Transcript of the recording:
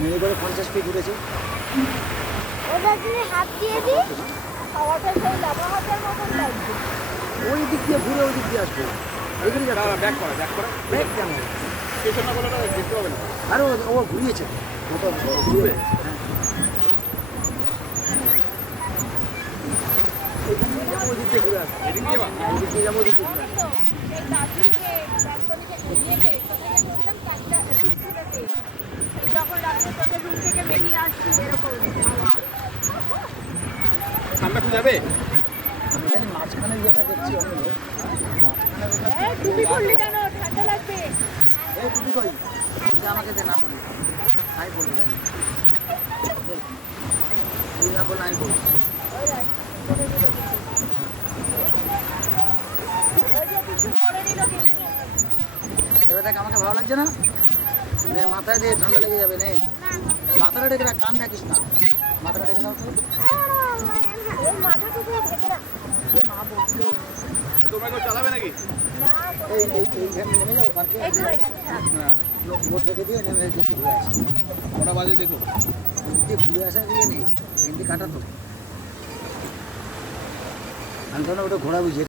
মেরে করে 50 ফিট উঠেছে। ওটা যদি হাত দিয়ে দিই হাওয়াটা সেই লাভা হাতের মতন লাগবে। ওই দিক দিয়ে ঘুরে ওই দিক দিয়ে আসবে। ওইখানে যাচ্ছে। ব্যাক করে ব্রেক কেন? স্টেশন না বলে দেখতে পাবেন। আরে ও ঘুরিয়েছে। ওটা ঘুরবে। হ্যাঁ। ওইখানে নিয়ে যাবো, ওই দিক দিয়ে ঘুরে আসবে। এদিক দিয়ে ওই দিক দিয়ে যাবো, ওই দিক দিয়ে ঘুরে আসবে। এই দার্জিলিংয়ে ব্যালকনিতে ইয়েতে কোথায় বললাম কাজটা তিনপুরাতে যখন রাত্রে তোদের রুম থেকে বেরিয়ে আসছি এরকম হাওয়া। সামনে খুঁজে যাবে। আমি জানি মাঝখানের ইয়েটা দেখছি আমি মাঝখানের ওটা এই টুপি পরলি কেন? ঠান্ডা লাগবে। এই টুপি কই যে আমাকে দে না পড়ি আমি বলবো জানি তুই না বল আমি বলবো ওই রাত করে দিল কিন্তু। ওই যে কিছু করে দিল কিন্তু। এবার দেখ আমাকে ভালো লাগছে না নে মাথায় দে ঠান্ডা লেগে যাবে নে মাথাটা ডেকে রাখ কান ডাকিস না মাথাটা ডেকে দাও তো ওই মাথাটুকু ঢেকে রাখ। মা বলছে তোমরা কেউ চালাবে নাকি? না এইখানে নেমে যাবো পার্কে একটু থাক। হ্যাঁ। লোক বোট রেখে দিয়ে নেমে একটু ঘুরে আসি কটা বাজে দেখো। এদিক দিয়ে ঘুরে আসা দিয়ে নেই এদিক দিয়ে কাটা তো আমি তো না ওটা ঘোরা বুঝে